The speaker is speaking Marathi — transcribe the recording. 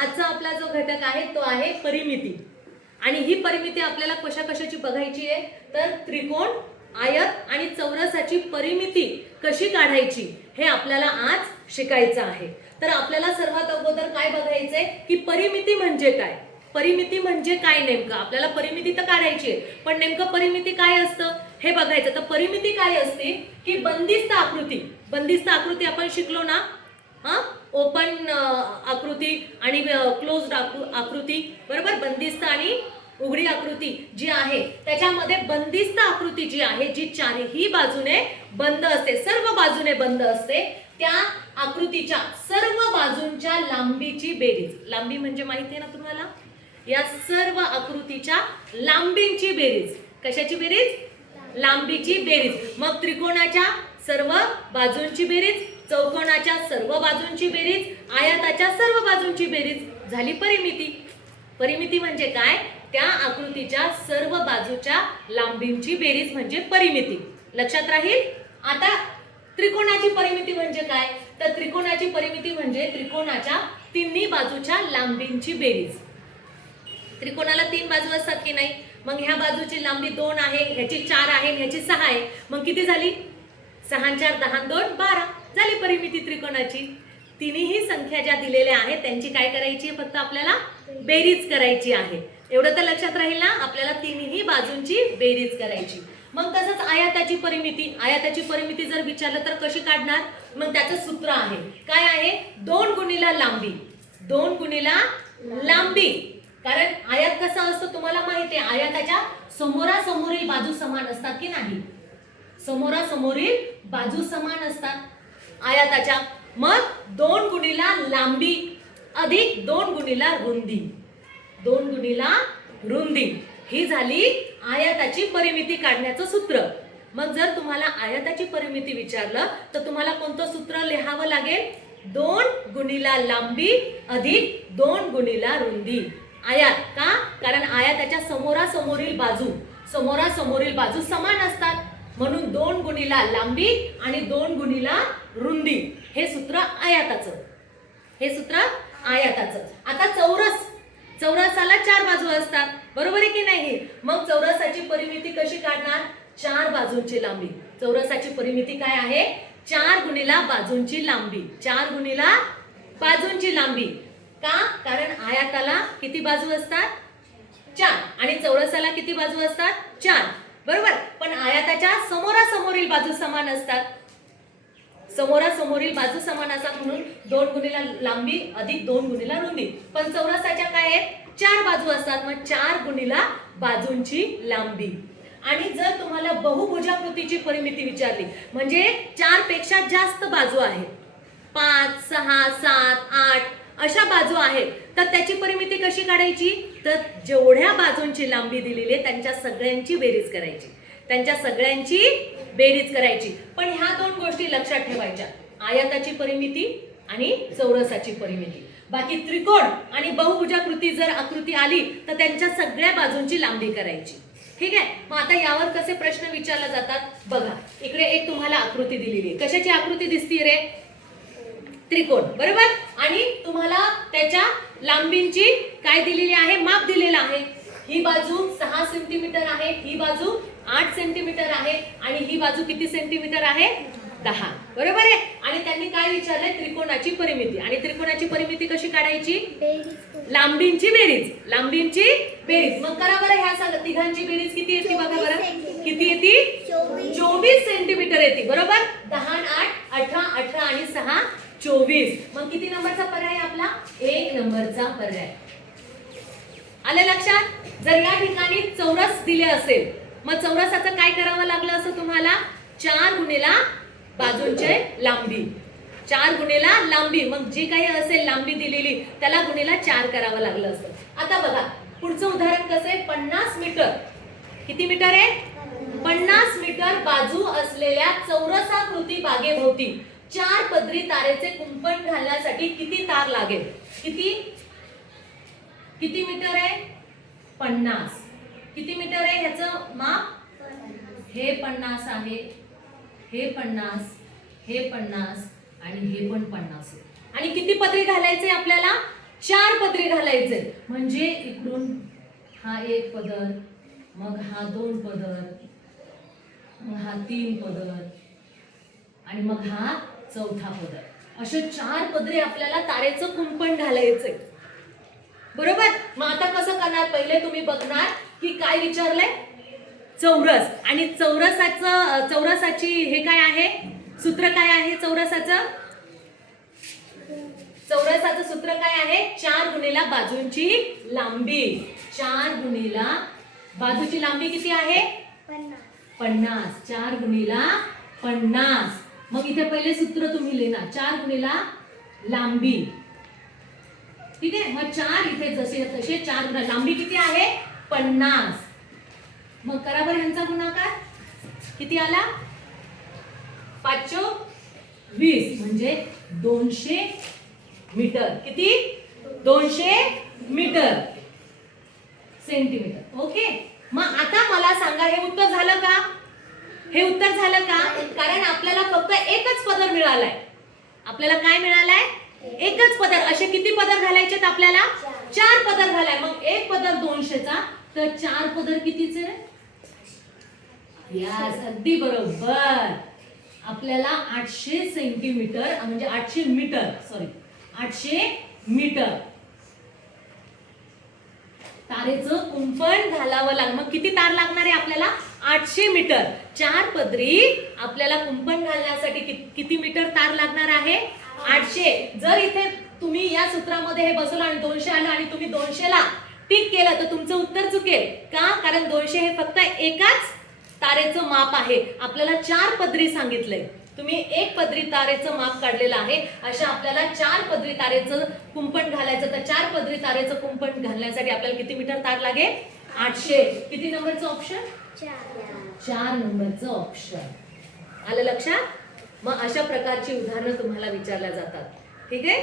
आजचा आपला जो घटक आहे तो आहे परिमिती. आणि ही परिमिती आपल्याला कशा कशाची बघायची आहे तर त्रिकोण, आयत आणि चौरसाची परिमिती कशी काढायची हे आपल्याला आज शिकायचं आहे. तर आपल्याला सर्वात अगोदर काय बघायचंय की परिमिती म्हणजे काय. परिमिती म्हणजे काय नेमकं. आपल्याला परिमिती तर काढायची आहे पण नेमकं परिमिती काय असतं हे बघायचं. तर परिमिती काय असते की बंदिस्त आकृती. बंदिस्त आकृती आपण शिकलो ना, ओपन आकृती आणि क्लोज्ड आकृती, बरोबर. बंदिस्त आणि उघडी आकृती जी आहे त्याच्यामध्ये बंदिस्त आकृती जी आहे जी चारही बाजूने बंद असते, सर्व बाजूने बंद असते, त्या आकृतीच्या सर्व बाजूंच्या लांबीची बेरीज. लांबी म्हणजे माहिती आहे ना तुम्हाला, या सर्व आकृतीच्या लांबींची बेरीज. कशाची बेरीज? लांबीची बेरीज. मग त्रिकोणाच्या सर्व बाजूंची बेरीज, चौकोनाच्या सर्व बाजूंची बेरीज, आयताच्या सर्व बाजूंची बेरीज झाली परिमिती. परिमिती म्हणजे काय? त्या आकृतीच्या सर्व बाजूच्या लांबींची बेरीज म्हणजे परिमिती. लक्षात राहील. आता त्रिकोणाची परिमिती म्हणजे काय तर त्रिकोणाची परिमिती म्हणजे त्रिकोणाच्या तिन्ही बाजूच्या लांबींची बेरीज. त्रिकोणाला 3 बाजू असतात की नाही, मग ह्या बाजूची लांबी 2 आहे, ह्याची 4 आहे, ह्याची 6 आहे, मग किती झाली? 6 4 10 2 12 झाली परिमिती त्रिकोणाची. तिन्ही संख्या ज्या दिलेल्या आहेत त्यांची काय करायची, फक्त आपल्याला बेरीज करायची आहे. एवढं तर लक्षात राहील ना, आपल्याला तिन्ही बाजूंची बेरीज करायची. मग तसंच आयताची परिमिती. आयताची परिमिती जर विचारलं तर कशी काढणार, मग त्याचं सूत्र आहे काय आहे 2 गुणिला लांबी. 2 गुणिला लांबी. कारण आयत कसा असतो तुम्हाला माहिती आहे, आयताच्या समोरासमोरील बाजू समान असतात की नाही, समोरासमोरील बाजू समान असतात आयताच्या. मग 2 गुणिला लांबी अधिक 2 गुणिला रुंदी. 2 गुणिला रुंदी ही झाली आयताची परिमिती काढण्याचं सूत्र. मग जर तुम्हाला आयताची परिमिती विचारलं तर तुम्हाला कोणतं सूत्र लिहावं लागेल? 2 गुणिला लांबी अधिक 2 गुणिला रुंदी. आयत का? कारण आयताच्या समोरासमोरील बाजू समान असतात, म्हणून 2 गुणिला लांबी आणि 2 गुणिला रुंदी हे सूत्र आयताचं. हे सूत्र आयताचं. आता चौरस. चौरसाला 4 बाजू असतात, बरोबर आहे की नाही. मग चौरसाची परिमिती कशी काढणार? 4 बाजूंची लांबी. चौरसाची परिमिती काय आहे? 4 गुणिला बाजूंची लांबी. 4 गुणिला बाजूंची लांबी. का? कारण आयताला किती बाजू असतात? 4 आणि चौरसाला किती बाजू असतात? 4, बरोबर. पण आयताच्या समोरासमोरील बाजू समान असतात. समोरासमोरील बाजू समान असतात म्हणून 2 गुणिला लांबी अधिक 2 गुणिला रुंदी. पण चौरसाच्या काय आहेत? 4 बाजू असतात, मग 4 गुणिला बाजूंची लांबी. आणि जर तुम्हाला बहुभुजाकृतीची परिमिती विचारली म्हणजे 4 पेक्षा जास्त बाजू आहेत, 5 6 7 8 अशा बाजू आहेत, तर त्याची परिमिती कशी काढायची? तर जेवढ्या बाजूंची लांबी दिलेली आहे त्यांच्या सगळ्यांची बेरीज करायची. त्यांच्या सगळ्यांची बेरीज करायची. पण ह्या 2 गोष्टी लक्षात ठेवायच्या, आयताची परिमिती आणि चौरसाची परिमिती. बाकी त्रिकोण आणि बहुभुजाकृती जर आकृती आली तर त्यांच्या सगळ्या बाजूंची लांबी करायची. ठीक आहे. मग आता यावर कसे प्रश्न विचारले जातात बघा. इकडे एक तुम्हाला आकृती दिलेली आहे. कशाची आकृती दिसतीये रे? त्रिकोण, बरोबर. आणि तुम्हाला त्याच्या लांबींची काय दिलेली आहे? माप दिलेलं आहे. ही बाजू 6 सेंटीमीटर आहे, ही बाजू 8 सेंटीमीटर आहे आणि ही बाजू किती सेंटीमीटर आहे? 10, बरोबर आहे. आणि त्यांनी काय विचारलंय? त्रिकोणाची परिमिती. आणि त्रिकोणाची परिमिती कशी काढायची? लांबींची बेरीज. लांबींची बेरीज. मग करा बरं, ह्या तिघांची बेरीज किती येते बघा बरं. किती येते? 24 सेंटीमीटर येते, बरोबर. 10 8 18 18 आणि 6 24. मग किती नंबरचा पर्याय आपला? 1 नंबरचा पर्याय. आले लक्षात? जर या ठिकाणी चौरस दिले असेल मग चौरसाचं काय करावं लागलं असं तुम्हाला? 4 गुणिला बाजूंचे लांबी. 4 गुणिला लांबी. मग जी काही असेल लांबी दिलेली त्याला गुणिला 4 करावं लागलं असतं. आता बघा पुढचं उदाहरण कसं आहे? 50 मीटर. किती मीटर आहे? 50 मीटर बाजू असलेल्या चौरसाकृती बागेभोवती 4 पदरी तारेचे कुंपण घालण्यासाठी किती तार लागेल? किती मीटर आहे? 50. किती मीटर आहे ह्याचं माप? हे 50 आहे, हे 50, हे 50 आणि हे पण 50. आणि किती पदरी घालायचे आपल्याला? 4 पदरी घालायचे. म्हणजे इकडून हा एक पदर, मग हा 2 पदर, मग हा 3 पदर आणि मग हा 4था पदर. असे 4 पदरी आपल्याला तारेचं कुंपण घालायचंय. बरोबर. मग आता कसं करणार? पहिले तुम्ही बघणार की काय विचारलंय, चौरस. आणि चौरसाची हे काय आहे, सूत्र काय आहे चौरसाचं? चौरसाचं सूत्र काय आहे? 4 गुणिला बाजूंची लांबी. 4 गुणिला बाजूची लांबी किती आहे? 50. 4 गुणिला 50. मग इथे पहिले सूत्र तुम्ही लिहिणार, 4 गुणिला लांबी. ठीक आहे. मग 4 इथे जसे तसे 4 गुणिला लांबी किती आहे? 50. मग करा बरं ह्यांचा गुणाकार. किती आला? 5 20 म्हणजे 200 मीटर. किती? 200 मीटर सेंटीमीटर. ओके. मग आता मला सांगा, हे उत्तर झालं का? हे उत्तर झालं का? कारण आपल्याला फक्त एकच पदर मिळालाय. आपल्याला काय मिळालाय? एकच पदर. असे किती पदर घालायचे आपल्याला? 4 पदर घालाय. मग एक पदर 200चा, तर 4 पदर कितीचे? यस, अगदी बरोबर. आपल्याला 800 सेंटीमीटर म्हणजे 800 मीटर, सॉरी 800 मीटर तारेचं कुंपण घालावं लागेल. मग किती तार लागणार आहे आपल्याला? 800 मीटर. 4 पदरी आपल्याला कुंपण घालण्यासाठी किती मीटर तार लागणार आहे? 800. जर इथे तुम्ही या सूत्रामध्ये हे बसवलं आणि 200 आलं आणि तुम्ही 200ला टिक केलं तर तुमचं उत्तर चुकेल. का? कारण 200 हे फक्त एकाच तारेचं माप आहे. आपल्याला 4 पदरी सांगितलंय. तुम्ही एक पदरी तारेचं माप काढलेलं आहे. अशा आपल्याला 4 पदरी तारेचं कुंपण घालायचं. तर 4 पदरी तारेचं कुंपण घालण्यासाठी आपल्याला किती मीटर तार लागेल? 800. किती नंबरचं ऑप्शन? 4 नंबरचं ऑप्शन. आलं लक्षात? मग अशा प्रकारची उदाहरणं तुम्हाला विचारल्या जातात. ठीक आहे.